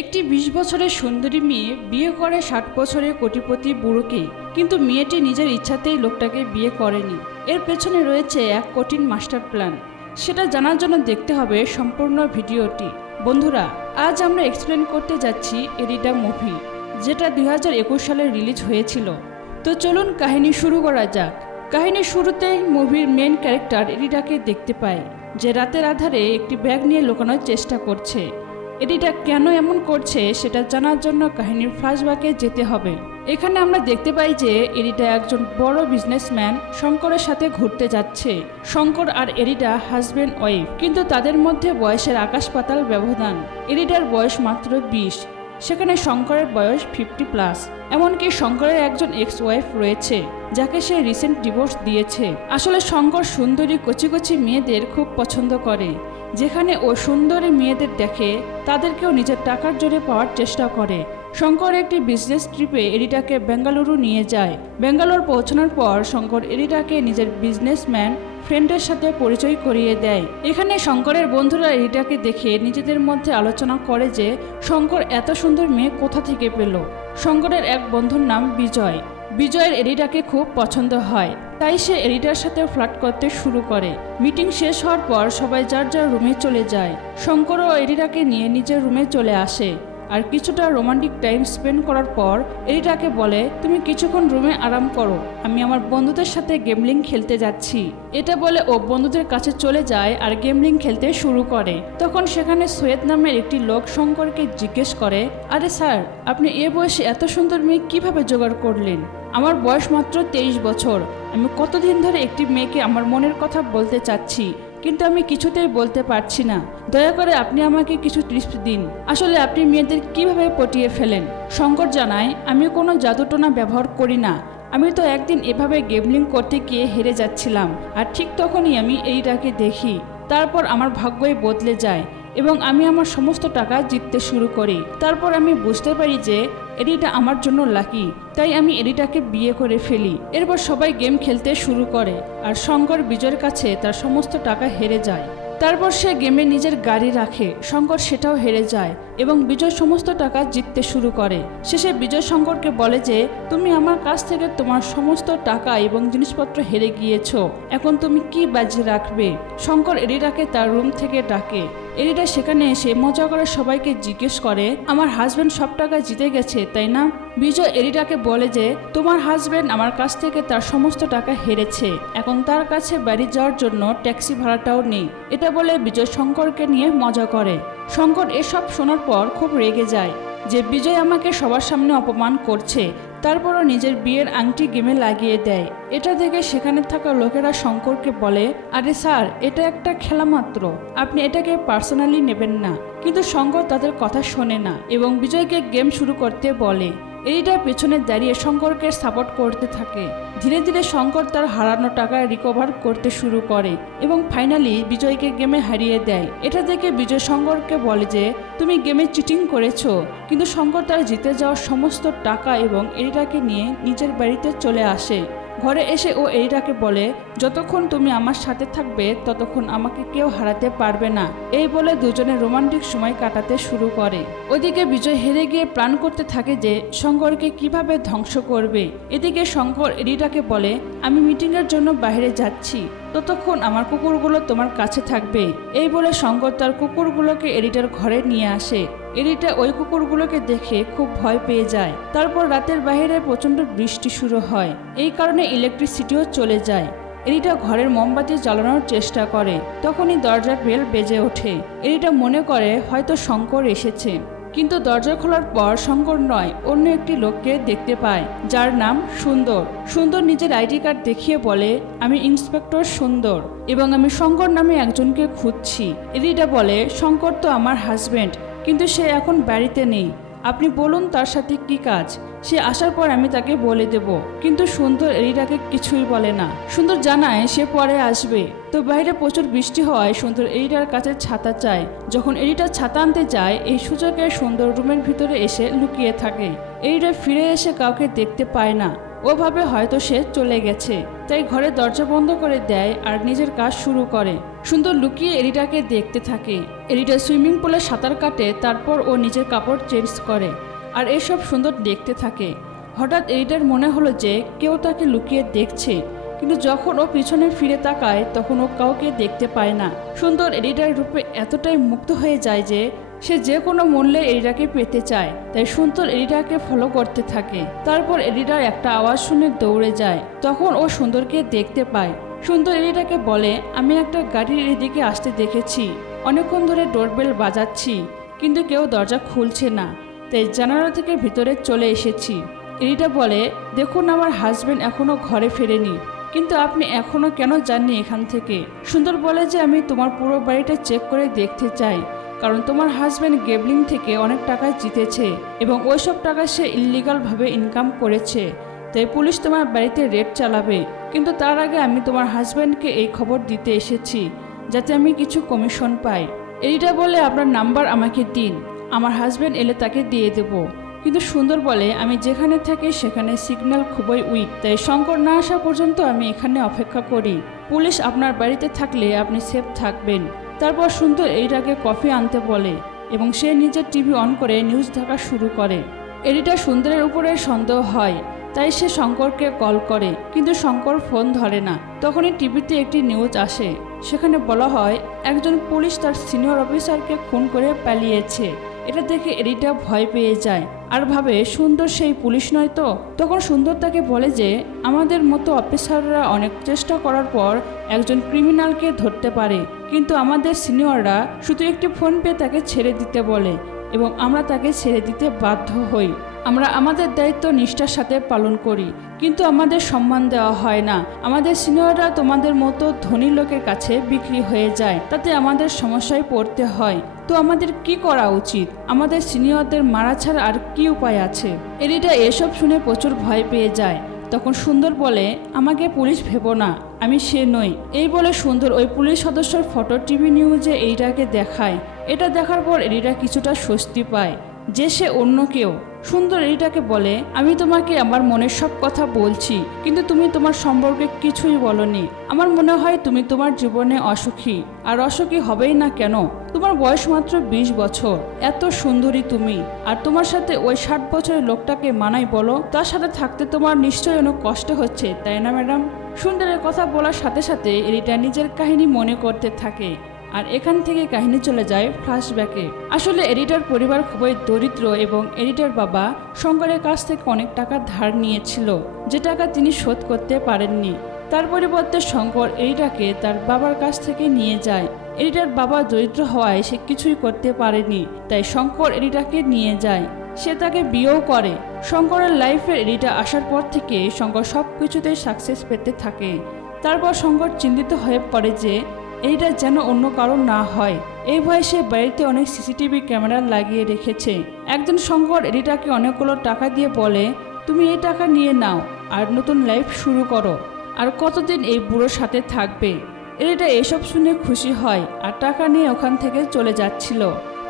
একটি ২০ বছরের সুন্দরী মেয়ে বিয়ে করে ৬০ বছরের কোটিপতি বুড়োকে, কিন্তু মেয়েটি নিজের ইচ্ছাতেই লোকটাকে বিয়ে করেনি। এর পেছনে রয়েছে এক কঠিন মাস্টার প্ল্যান। সেটা জানার জন্য দেখতে হবে সম্পূর্ণ ভিডিওটি। বন্ধুরা, আজ আমরা এক্সপ্লেন করতে যাচ্ছি এরিটা মুভি, যেটা ২০২১ সালে রিলিজ হয়েছিল। তো চলুন কাহিনী শুরু করা যাক। কাহিনীর শুরুতেই মুভির মেন ক্যারেক্টার এরিটাকে দেখতে পায়, যে রাতের আধারে একটি ব্যাগ নিয়ে লুকানোর চেষ্টা করছে। এরিটা কেন এমন করছে সেটা জানার জন্য কাহিনীর ফ্ল্যাশব্যাকে যেতে হবে। এখানে আমরা দেখতে পাই যে এরিটা একজন বড় বিজনেসম্যান শঙ্করের সাথে ঘুরতে যাচ্ছে। শঙ্কর আর এরিটা হাজব্যান্ড ওয়াইফ, কিন্তু তাদের মধ্যে বয়সের আকাশ পাতাল ব্যবধান। এরিটার বয়স মাত্র ২০, সেখানে শঙ্করের বয়স 50+। এমনকি শঙ্করের একজন এক্স ওয়াইফ রয়েছে, যাকে সে রিসেন্ট ডিভোর্স দিয়েছে। আসলে শঙ্কর সুন্দরী কচি কচি মেয়েদের খুব পছন্দ করে। যেখানে ও সুন্দরী মেয়েদের দেখে, তাদেরকেও নিজের টাকার জোরে পাওয়ার চেষ্টা করে। শঙ্কর একটি বিজনেস ট্রিপে এরিটাকে বেঙ্গালুরু নিয়ে যায়। বেঙ্গালুরু পৌঁছানোর পর শঙ্কর এরিটাকে নিজের বিজনেসম্যান ফ্রেন্ডের সাথে পরিচয় করিয়ে দেয়। এখানে শঙ্করের বন্ধুরা এরিটাকে দেখে নিজেদের মধ্যে আলোচনা করে যে শঙ্কর এত সুন্দর মেয়ে কোথা থেকে পেল। শঙ্করের এক বন্ধুর নাম বিজয়। বিজয়ের এরিটাকে খুব পছন্দ হয়, তাই সে এরিটার সাথে ফ্লার্ট করতে শুরু করে। মিটিং শেষ হওয়ার পর সবাই যার যার রুমে চলে যায়। শঙ্করও এরিটাকে নিয়ে নিজের রুমে চলে আসে। আর কিছুটা রোমান্টিক টাইম স্পেন্ড করার পর এরিটাকে বলে, তুমি কিছুক্ষণ রুমে আরাম করো, আমি আমার বন্ধুদের সাথে গেমলিং খেলতে যাচ্ছি। এটা বলে ও বন্ধুদের কাছে চলে যায় আর গেমলিং খেলতে শুরু করে। তখন সেখানে সৈয়দ নামের একটি লোক শঙ্করকে জিজ্ঞেস করে, আরে স্যার, আপনি এ বয়সে এত সুন্দর মেয়ে কিভাবে জোগাড় করলেন? আমার বয়স মাত্র 23 বছর। আমি কতদিন ধরে একটি মেয়েকে আমার মনের কথা বলতে চাচ্ছি, কিন্তু আমি কিছুতেই বলতে পারছি না। দয়া করে আপনি আমাকে কিছু টিপস দিন। আসলে আপনি মেয়েদের কিভাবে পটিয়ে ফেলেন? শঙ্কর জানায়, আমি কোনো জাদুটোনা ব্যবহার করি না। আমি তো একদিন এভাবে গেমলিং করতে গিয়ে হেরে যাচ্ছিলাম, আর ঠিক তখনই আমি এরিটাকে দেখি। তারপর আমার ভাগ্যই বদলে যায় এবং আমি আমার সমস্ত টাকা জিততে শুরু করি। তারপর আমি বুঝতে পারি যে এরিটা আমার জন্য লাকি, তাই আমি এরিটাকে বিয়ে করে ফেলি। এরপর সবাই গেম খেলতে শুরু করে আর শঙ্কর বিজয়ের কাছে তার সমস্ত টাকা হেরে যায়। তারপর সে গেমে নিজের গাড়ি রাখে, শঙ্কর সেটাও হেরে যায় এবং বিজয় সমস্ত টাকা জিততে শুরু করে। শেষে বিজয় শঙ্করকে বলে যে তুমি আমার কাছ থেকে তোমার সমস্ত টাকা এবং জিনিসপত্র হেরে গিয়েছো, এখন তুমি কি বাজি রাখবে? শঙ্কর এরিটাকে তার রুম থেকে ডাকে। এরিটা সেখানে এসে মজা করে সবাইকে জিজ্ঞেস করে, আমার হাজব্যান্ড সব টাকা জিতে গেছে তাই না? বিজয় এরিটাকে বলে যে তোমার হাজব্যান্ড আমার কাছ থেকে তার সমস্ত টাকা হেরেছে, এখন তার কাছে বাড়ি যাওয়ার জন্য ট্যাক্সি ভাড়াটাও নেই। এটা বলে বিজয় শঙ্করকে নিয়ে মজা করে। শঙ্কর এসব শোনার পর খুব রেগে যায় যে বিজয় আমাকে সবার সামনে অপমান করছে, তারপরও নিজের বিয়ের আংটি গেমে লাগিয়ে দেয়। এটা দেখে সেখানে থাকা লোকেরা শঙ্করকে বলে, আরে স্যার, এটা একটা খেলা মাত্র, আপনি এটাকে পার্সোনালি নেবেন না। কিন্তু শঙ্কর তাদের কথা শোনে না এবং বিজয়কে গেম শুরু করতে বলে। এরিটা পেছনে দাঁড়িয়ে শঙ্করকে সাপোর্ট করতে থাকে। ধীরে ধীরে শঙ্কর তার হারানো টাকা রিকভার করতে শুরু করে এবং ফাইনালি বিজয়কে গেমে হারিয়ে দেয়। এটা দেখে বিজয় শঙ্করকে বলে যে তুমি গেমে চিটিং করেছো, কিন্তু শঙ্কর তার জিতে যাওয়া সমস্ত টাকা এবং এরিটাকে নিয়ে নিজের বাড়িতে চলে আসে। ঘরে এসে ও এরিটাকে বলে, যতক্ষণ তুমি আমার সাথে থাকবে ততক্ষণ আমাকে কেউ হারাতে পারবে না। এই বলে দুজনে রোমান্টিক সময় কাটাতে শুরু করে। ওদিকে বিজয় হেরে গিয়ে প্ল্যান করতে থাকে যে শঙ্করকে কিভাবে ধ্বংস করবে। এদিকে শঙ্কর এরিটাকে বলে, আমি মিটিংয়ের জন্য বাইরে যাচ্ছি, ততক্ষণ আমার কুকুরগুলো তোমার কাছে থাকবে। এই বলে শঙ্কর তার কুকুরগুলোকে এরিটার ঘরে নিয়ে আসে। এরিটা ওই কুকুরগুলোকে দেখে খুব ভয় পেয়ে যায়। তারপর রাতের বাইরে প্রচণ্ড বৃষ্টি শুরু হয়, এই কারণে ইলেকট্রিসিটিও চলে যায়। এরিটা ঘরের মোমবাতি জ্বালানোর চেষ্টা করে, তখনই দরজার বেল বেজে ওঠে। এরিটা মনে করে হয়তো শঙ্কর এসেছে, কিন্তু দরজা খোলার পর শঙ্কর নয়, অন্য একটি লোককে দেখতে পায় যার নাম সুন্দর। সুন্দর নিজের আইডি কার্ড দেখিয়ে বলে, আমি ইন্সপেক্টর সুন্দর এবং আমি শঙ্কর নামে একজনকে খুঁজছি। এরিটা বলে, শঙ্কর তো আমার হাজব্যান্ড, কিন্তু সে এখন বাড়িতে নেই, আপনি বলুন তার সাথে কি কাজ। সে আসার পর আমি তাকে বলে দেব। কিন্তু সুন্দর এরিটাকে কিছুই বলে না। সুন্দর জানায় সে পরে আসবে। তো বাইরে প্রচুর বৃষ্টি হওয়ায় সুন্দর এরিটার কাছে ছাতা চায়। যখন এরিটা ছাতা আনতে যায় এই সুযোগে সুন্দর রুমের ভিতরে এসে লুকিয়ে থাকে। এরিটা ফিরে এসে কাউকে দেখতে পায় না। ওভাবে হয়তো সে চলে গেছে, তাই ঘরে দরজা বন্ধ করে দেয় আর নিজের কাজ শুরু করে। সুন্দর লুকিয়ে এরিটাকে দেখতে থাকে। এরিটা সুইমিং পুলে সাঁতার কাটে, তারপর ও নিজের কাপড় চেঞ্জ করে আর এসব সুন্দর দেখতে থাকে। হঠাৎ এরিটার মনে হলো যে কেউ তাকে লুকিয়ে দেখছে, কিন্তু যখন ও পিছনে ফিরে তাকায় তখন ও কাউকে দেখতে পায় না। সুন্দর এরিটার রূপে এতটাই মুগ্ধ হয়ে যায় যে সে যে কোনো মূল্যে এরিটাকে পেতে চায়, তাই সুন্দর এরিটাকে ফলো করতে থাকে। তারপর এরিটার একটা আওয়াজ শুনে দৌড়ে যায়। তখন ও সুন্দরকে দেখতে পায়। সুন্দর এরিটাকে বলে, আমি একটা গাড়ির এদিকে আসতে দেখেছি, অনেকক্ষণ ধরে ডোরবেল বাজাচ্ছি কিন্তু কেউ দরজা খুলছে না, তাই জানালা থেকে ভিতরে চলে এসেছি। এরিটা বলে, দেখুন আমার হাজবেন্ড এখনো ঘরে ফেরেনি, কিন্তু আপনি এখনো কেন যাননি এখান থেকে? সুন্দর বলে যে আমি তোমার পুরো বাড়িটা চেক করে দেখতে চাই, কারণ তোমার হাজবেন্ড গেবলিং থেকে অনেক টাকা জিতেছে এবং ওইসব টাকা সে ইললিগালভাবে ইনকাম করেছে, তাই পুলিশ তোমার বাড়িতে রেড চালাবে। কিন্তু তার আগে আমি তোমার হাজবেন্ডকে এই খবর দিতে এসেছি যাতে আমি কিছু কমিশন পাই। এরিটা বলে, আপনার নাম্বার আমাকে দিন, আমার হাজবেন্ড এলে তাকে দিয়ে দেব। কিন্তু সুন্দর বলে, আমি যেখানে থাকি সেখানে সিগন্যাল খুবই উইক, তাই শঙ্কর না আসা পর্যন্ত আমি এখানে অপেক্ষা করি। পুলিশ আপনার বাড়িতে থাকলে আপনি সেফ থাকবেন। তারপর সুন্দর এরিটাকে কফি আনতে বলে এবং সে নিজের টিভি অন করে নিউজ দেখা শুরু করে। এরিটা সুন্দরের উপরে সন্দেহ হয়, তাই সে শঙ্করকে কল করে, কিন্তু শঙ্কর ফোন ধরে না। তখনই টিভিতে একটি নিউজ আসে, সেখানে বলা হয় একজন পুলিশ তার সিনিয়র অফিসারকে খুন করে পালিয়েছে। এটা দেখে এরিটা ভয় পেয়ে যায় আর ভাবে সুন্দর সেই পুলিশ নয় তো। তখন সুন্দর তাকে বলে যে আমাদের মতো অফিসাররা অনেক চেষ্টা করার পর একজন ক্রিমিনালকে ধরতে পারে, কিন্তু আমাদের সিনিয়ররা শুধু একটি ফোন পেয়ে তাকে ছেড়ে দিতে বলে এবং আমরা তাকে ছেড়ে দিতে বাধ্য হই। আমরা আমাদের দায়িত্ব নিষ্ঠার সাথে পালন করি, কিন্তু আমাদের সম্মান দেওয়া হয় না। আমাদের সিনিয়ররা তোমাদের মতো ধনী লোকের কাছে বিক্রি হয়ে যায়, তাতে আমাদের সমস্যায় পড়তে হয়। তো আমাদের কি করা উচিত? আমাদের সিনিয়রদের মারা ছাড়া আর কি উপায় আছে? এরিটা এসব শুনে প্রচুর ভয় পেয়ে যায়। তখন সুন্দর বলে, আমাকে পুলিশ ভেবো না, আমি সে নই। এই বলে সুন্দর ওই পুলিশ সদস্যর ফটো টিভি নিউজে এরিটাকে দেখায়। এটা দেখার পর এরিটা কিছুটা স্বস্তি পায় যে সে অন্য কেউ। সুন্দর এরিটাকে বলে, আমি তোমাকে আমার মনের সব কথা বলছি, কিন্তু তুমি তোমার সম্পর্কে কিছুই বলনি। আমার মনে হয় তুমি তোমার জীবনে অসুখী, আর অসুখী হবেই না কেন? তোমার বয়স মাত্র 20 বছর, এত সুন্দরী তুমি, আর তোমার সাথে ওই 60 বছরের লোকটাকে মানাই বলো? তার সাথে থাকতে তোমার নিশ্চয়ই অনেক কষ্ট হচ্ছে, তাই না ম্যাডাম? সুন্দরের কথা বলার সাথে সাথে এরিটা নিজের কাহিনী মনে করতে থাকে আর এখান থেকে কাহিনী চলে যায় ফ্ল্যাশব্যাকে। আসলে এরিটার পরিবার খুবই দরিদ্র এবং এরিটার বাবা শঙ্করের কাছ থেকে অনেক টাকা ধার নিয়েছিল, যে টাকা তিনি শোধ করতে পারেননি। তার পরিবর্তে শঙ্কর এরিটাকে তার বাবার কাছ থেকে নিয়ে যায়। এরিটার বাবা দরিদ্র হওয়ায় সে কিছুই করতে পারেনি, তাই শঙ্কর এরিটাকে নিয়ে যায়। সে তাকে বিয়েও করে। শঙ্করের লাইফে এরিটা আসার পর থেকে শঙ্কর সব কিছুতেই সাকসেস পেতে থাকে। তারপর শঙ্কর চিন্তিত হয়ে পড়ে যে এইটা যেন অন্য কারণ না হয়। এই ভয়ে সে বাড়িতে অনেক সিসিটিভি ক্যামেরা লাগিয়ে রেখেছে। একজন শঙ্কর এরিটাকে অনেকগুলো টাকা দিয়ে বলে, তুমি এই টাকা নিয়ে নাও আর নতুন লাইফ শুরু করো, আর কতদিন এই বুড়োর সাথে থাকবে? এরিটা এসব শুনে খুশি হয় আর টাকা নিয়ে ওখান থেকে চলে যাচ্ছিল।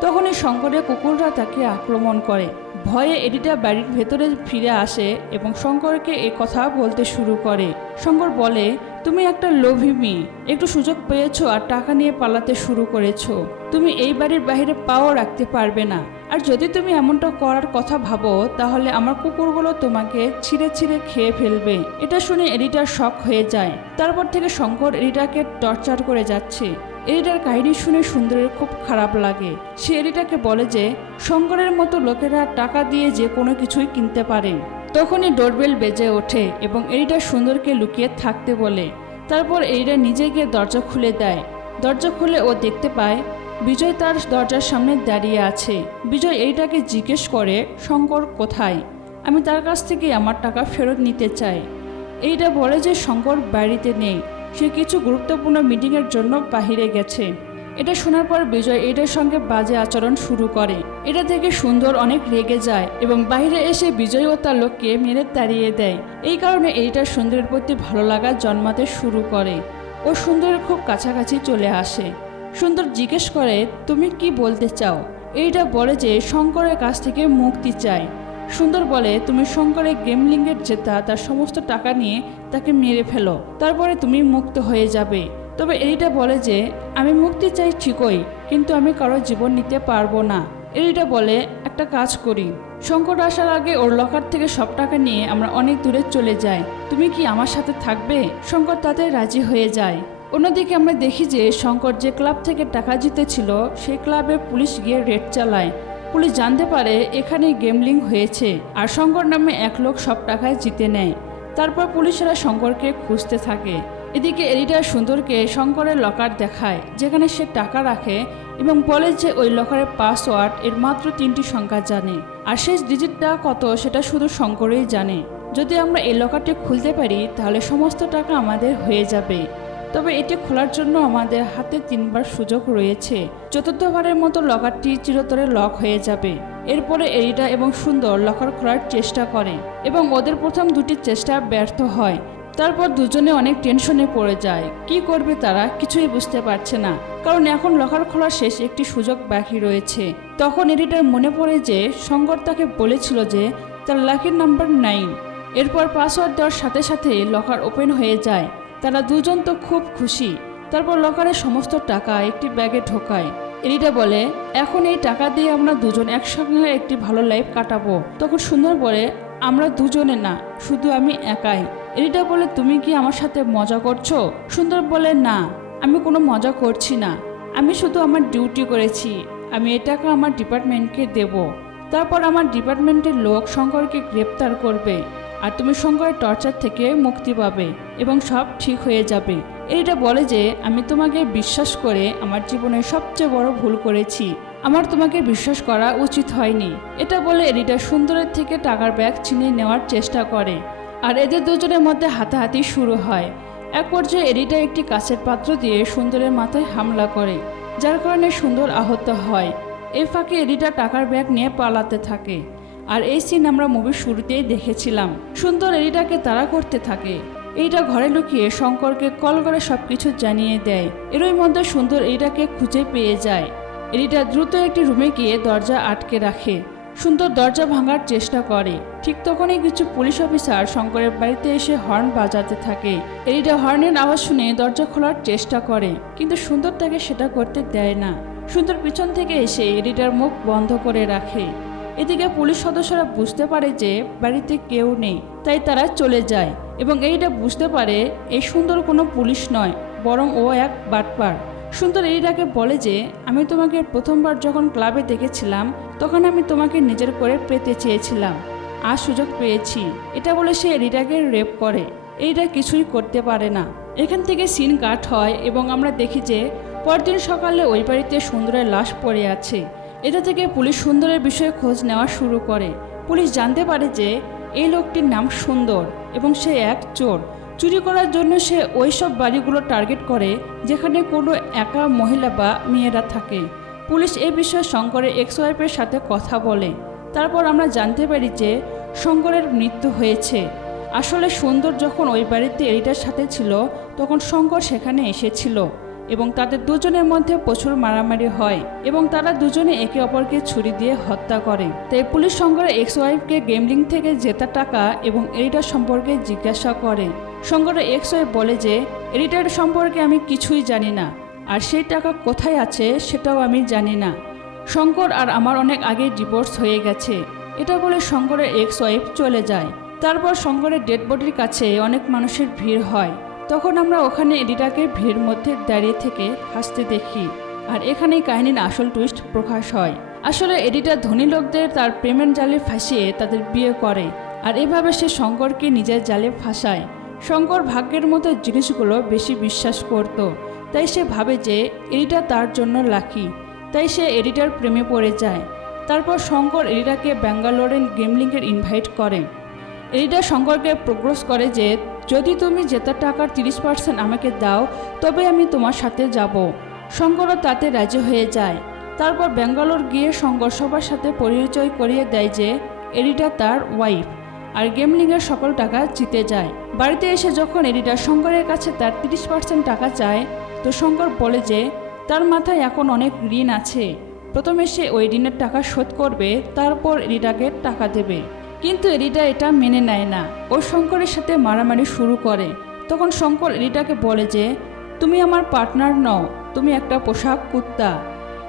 তখনই শঙ্করের কুকুররা তাকে আক্রমণ করে। ভয়ে এরিটা বাড়ির ভেতরে ফিরে আসে এবং শঙ্করকে এই কথা বলতে শুরু করে। শঙ্কর বলে, তুমি একটা লোভী মেয়ে, একটু সুযোগ পেয়েছো আর টাকা নিয়ে পালাতে শুরু করেছো। তুমি এই বাড়ির বাইরে পাও রাখতে পারবে না, আর যদি তুমি এমনটা করার কথা ভাবো তাহলে আমার কুকুরগুলো তোমাকে ছিঁড়ে ছিঁড়ে খেয়ে ফেলবে। এটা শুনে এরিটার শক হয়ে যায়। তারপর থেকে শঙ্কর এরিটাকে টর্চার করে যাচ্ছে। এরিটার কাহিনী শুনে সুন্দরের খুব খারাপ লাগে। সে এরিটাকে বলে যে শঙ্করের মতো লোকেরা টাকা দিয়ে যে কোনো কিছুই কিনতে পারে। তখনই ডোরবেল বেজে ওঠে এবং এরিটা সুন্দরকে লুকিয়ে থাকতে বলে। তারপর এরিটা নিজে গিয়ে দরজা খুলে দেয়। দরজা খুলে ও দেখতে পায় বিজয় তার দরজার সামনে দাঁড়িয়ে আছে। বিজয় এরিটাকে জিজ্ঞেস করে, শঙ্কর কোথায়? আমি তার কাছ থেকে আমার টাকা ফেরত নিতে চাই। এরিটা বলে যে শঙ্কর বাড়িতে নেই, সে কিছু গুরুত্বপূর্ণ মিটিংয়ের জন্য বাহিরে গেছে। এটা শোনার পর বিজয় এরিটার সঙ্গে বাজে আচরণ শুরু করে। এটা থেকে সুন্দর অনেক রেগে যায় এবং বাইরে এসে বিজয় ও তার লোককে মেরে তাড়িয়ে দেয়। এই কারণে এরিটার সুন্দরের প্রতি ভালো লাগা জন্মাতে শুরু করে। ও সুন্দরের খুব কাছাকাছি চলে আসে। সুন্দর জিজ্ঞেস করে, তুমি কি বলতে চাও? এরিটা বলে যে শঙ্করের কাছ থেকে মুক্তি চায়। সুন্দর বলে, তুমি শঙ্করের গেমলিংয়ের জেতা তার সমস্ত টাকা নিয়ে তাকে মেরে ফেলো, তারপরে তুমি মুক্ত হয়ে যাবে। তবে এরিটা বলে যে আমি মুক্তি চাই ঠিকই, কিন্তু আমি কারো জীবন নিতে পারবো না। এরিটা বলে, একটা কাজ করি, শঙ্কর আসার আগে ওর লকার থেকে সব টাকা নিয়ে আমরা অনেক দূরে চলে যাই। তুমি কি আমার সাথে থাকবে? শঙ্কর তাতে রাজি হয়ে যায়। অন্যদিকে আমরা দেখি যে শঙ্কর যে ক্লাব থেকে টাকা জিতেছিল সেই ক্লাবে পুলিশ গিয়ে রেড চালায়। পুলিশ জানতে পারে এখানে গেমলিং হয়েছে আর শঙ্কর নামে এক লোক সব টাকায় জিতে নেয়। তারপর পুলিশেরা শঙ্করকে খুঁজতে থাকে। এদিকে এরিটা সুন্দরকে শঙ্করের লকার দেখায় যেখানে সে টাকা রাখে এবং বলে যে ওই লকারের পাসওয়ার্ড এর মাত্র 3টি সংখ্যা জানে আর শেষ ডিজিটটা কত সেটা শুধু শঙ্করই জানে। যদি আমরা এই লকারটি খুলতে পারি তাহলে সমস্ত টাকা আমাদের হয়ে যাবে। তবে এটি খোলার জন্য আমাদের হাতে 3বার সুযোগ রয়েছে। চতুর্থবারের মতো লকারটি চিরতরে লক হয়ে যাবে। এরপরে এরিটা এবং সুন্দর লকার খোলার চেষ্টা করে এবং ওদের প্রথম 2টি চেষ্টা ব্যর্থ হয়। তারপর দুজনে অনেক টেনশনে পড়ে যায়। কি করবে তারা কিছুই বুঝতে পারছে না, কারণ এখন লকার খোলার শেষ একটি সুযোগ বাকি রয়েছে। তখন এরিটার মনে পড়ে যে শঙ্কর তাকে বলেছিল যে তার লাকির নাম্বার 9। এরপর পাসওয়ার্ড দেওয়ার সাথে সাথে লকার ওপেন হয়ে যায়। তারা দুজন তো খুব খুশি। তারপর লকারের সমস্ত টাকা একটি ব্যাগে ঢোকায়। এরিটা বলে, এখন এই টাকা দিয়ে আমরা দুজন একসঙ্গে একটি ভালো লাইফ কাটাবো। তখন সুন্দর বলে, আমরা দুজনে না, শুধু আমি একাই। এরিটা বলে, তুমি কি আমার সাথে মজা করছো? সুন্দর বলে, না, আমি কোনো মজা করছি না, আমি শুধু আমার ডিউটি করেছি। আমি এই টাকা আমার ডিপার্টমেন্টকে দেব। তারপর আমার ডিপার্টমেন্টের লোক শঙ্করকে গ্রেপ্তার করবে আর তুমি শঙ্করের টর্চার থেকে মুক্তি পাবে এবং সব ঠিক হয়ে যাবে। এরিটা বলে যে আমি তোমাকে বিশ্বাস করে আমার জীবনের সবচেয়ে বড় ভুল করেছি, আমার তোমাকে বিশ্বাস করা উচিত হয়নি। এটা বলে এরিটা সুন্দরের থেকে টাকার ব্যাগ ছিনিয়ে নেওয়ার চেষ্টা করে আর এদের দুজনের মধ্যে হাতাহাতি শুরু হয়। এক পর্যায়ে এরিটা একটি কাঁচের পাত্র দিয়ে সুন্দরের মাথায় হামলা করে, যার কারণে সুন্দর আহত হয়। এই ফাঁকে এরিটা টাকার ব্যাগ নিয়ে পালাতে থাকে আর এই সিন আমরা মুভির শুরুতেই দেখেছিলাম। সুন্দর এরিটাকে তাড়া করতে থাকে। এরিটা ঘরে লুকিয়ে শঙ্করকে কল করে সবকিছু জানিয়ে দেয়। এরই মধ্যে সুন্দর এরিটাকে খুঁজে পেয়ে যায়। এরিটা দ্রুত একটি রুমে গিয়ে দরজা আটকে রাখে। সুন্দর দরজা ভাঙার চেষ্টা করে। ঠিক তখনই কিছু পুলিশ অফিসার শঙ্করের বাড়িতে এসে হর্ন বাজাতে থাকে। এরিটা হর্নের আওয়াজ শুনে দরজা খোলার চেষ্টা করে, কিন্তু সুন্দর তাকে সেটা করতে দেয় না। সুন্দর পিছন থেকে এসে এরিটার মুখ বন্ধ করে রাখে। এদিকে পুলিশ সদস্যরা বুঝতে পারে যে বাড়িতে কেউ নেই, তাই তারা চলে যায় এবং এরিটা বুঝতে পারে এই সুন্দর কোনো পুলিশ নয়, বরং ও এক বাটপার। সুন্দর এরিটাকে বলে যে আমি তোমাকে প্রথমবার যখন ক্লাবে দেখেছিলাম তখন আমি তোমাকে নিজের করে পেতে চেয়েছিলাম, আজ সুযোগ পেয়েছি। এটা বলে সে এরিটাকে রেপ করে। এরিটা কিছুই করতে পারে না। এখান থেকে সিন কাট হয় এবং আমরা দেখি যে পরদিন সকালে ওই বাড়িতে সুন্দরের লাশ পড়ে আছে। এটা থেকে পুলিশ সুন্দরের বিষয়ে খোঁজ নেওয়া শুরু করে। পুলিশ জানতে পারে যে এই লোকটির নাম সুন্দর এবং সে এক চোর। চুরি করার জন্য সে ওই সব বাড়িগুলো টার্গেট করে যেখানে কোনো একা মহিলা বা মেয়েরা থাকে। পুলিশ এই বিষয়ে শঙ্করের এক্স ওয়াইফের সাথে কথা বলে। তারপর আমরা জানতে পারি যে শঙ্করের মৃত্যু হয়েছে। আসলে সুন্দর যখন ওই বাড়িতে এরিটার সাথে ছিল তখন শঙ্কর সেখানে এসেছিল এবং তাদের দুজনের মধ্যে প্রচুর মারামারি হয় এবং তারা দুজনে একে অপরকে ছুরি দিয়ে হত্যা করে। তাই পুলিশ শঙ্করের এক্স ওয়াইফকে গেমলিং থেকে জেতা টাকা এবং এরিটার সম্পর্কে জিজ্ঞাসা করে। শঙ্করের এক্স ওয়াইফ বলে যে এরিটার সম্পর্কে আমি কিছুই জানি না আর সেই টাকা কোথায় আছে সেটাও আমি জানি না। শঙ্কর আর আমার অনেক আগে ডিভোর্স হয়ে গেছে। এটা বলে শঙ্করের এক্স ওয়াইফ চলে যায়। তারপর শঙ্করের ডেড বডির কাছে অনেক মানুষের ভিড় হয়। তখন আমরা ওখানে এরিটাকে ভিড়ের মধ্যে দাঁড়িয়ে থেকে হাসতে দেখি আর এখানেই কাহিনীর আসল টুইস্ট প্রকাশ হয়। আসলে এরিটা ধনী লোকদের তার প্রেমের জালে ফাঁসিয়ে তাদের বিয়ে করে আর এভাবে সে শঙ্করকে নিজের জালে ফাঁসায়। শঙ্কর ভাগ্যের মতো জিনিসগুলো বেশি বিশ্বাস করত, তাই সে ভাবে যে এরিটা তার জন্য লাকি, তাই সে এরিটার প্রেমে পড়ে যায়। তারপর শঙ্কর এরিটাকে ব্যাঙ্গালোরের গেমলিংয়ের ইনভাইট করে। এরিটা শঙ্করকে প্রপোজ করে যে যদি তুমি জেতার টাকার 30% আমাকে দাও তবে আমি তোমার সাথে যাব। শঙ্করও তাতে রাজি হয়ে যায়। তারপর ব্যাঙ্গালোর গিয়ে শঙ্কর সবার সাথে পরিচয় করিয়ে দেয় যে এরিটা তার ওয়াইফ, আর গেমলিংয়ের সকল টাকা জিতে যায়। বাড়িতে এসে যখন এরিটা শঙ্করের কাছে তার 30% টাকা চায়, তো শঙ্কর বলে যে তার মাথায় এখন অনেক ঋণ আছে, প্রথমে সে ওই ঋণের টাকা শোধ করবে, তারপর এরিটাকে টাকা দেবে। কিন্তু এরিটা এটা মেনে নেয় না, ও শঙ্করের সাথে মারামারি শুরু করে। তখন শঙ্কর এরিটাকে বলে যে তুমি আমার পার্টনার নও, তুমি একটা পোশাক কুত্তা।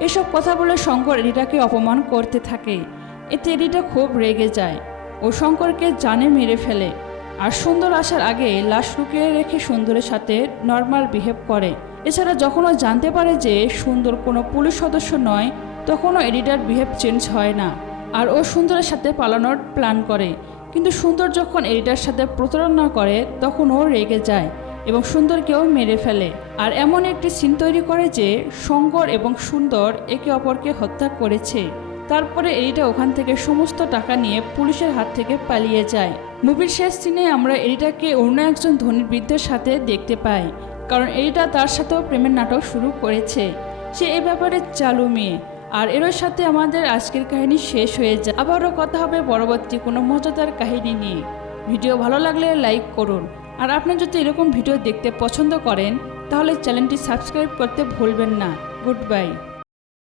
এসব কথা বলে শঙ্কর এরিটাকে অপমান করতে থাকে। এতে এরিটা খুব রেগে যায়, ও শঙ্করকে জানে মেরে ফেলে। আর সুন্দর আসার আগে লাশ লুকিয়ে রেখে সুন্দরের সাথে নর্মাল বিহেভ করে। এছাড়া যখনও জানতে পারে যে সুন্দর কোনো পুলিশ সদস্য নয়, তখনও এরিটার বিহেভ চেঞ্জ হয় না, আর ও সুন্দরের সাথে পালানোর প্ল্যান করে। কিন্তু সুন্দর যখন এরিটার সাথে প্রতারণা করে, তখন ও রেগে যায় এবং সুন্দরকেও মেরে ফেলে। আর এমন একটি সিন তৈরি করে যে শঙ্কর এবং সুন্দর একে অপরকে হত্যা করেছে। তারপরে এরিটা ওখান থেকে সমস্ত টাকা নিয়ে পুলিশের হাত থেকে পালিয়ে যায়। মুভির শেষ সিনে আমরা এরিটাকে অন্য একজন ধনী বৃদ্ধের সাথে দেখতে পাই, কারণ এরিটা তার সাথেও প্রেমের নাটক শুরু করেছে। সে এ ব্যাপারে চালু মেয়ে। আর এর সাথে আমাদের আজকের কাহিনী শেষ হয়ে যায়। আবারও কথা হবে পরবর্তী কোনো মজাদার কাহিনী নিয়ে। ভিডিও ভালো লাগলে লাইক করুন, আর আপনি যদি এরকম ভিডিও দেখতে পছন্দ করেন তাহলে চ্যানেলটি সাবস্ক্রাইব করতে ভুলবেন না। Good bye.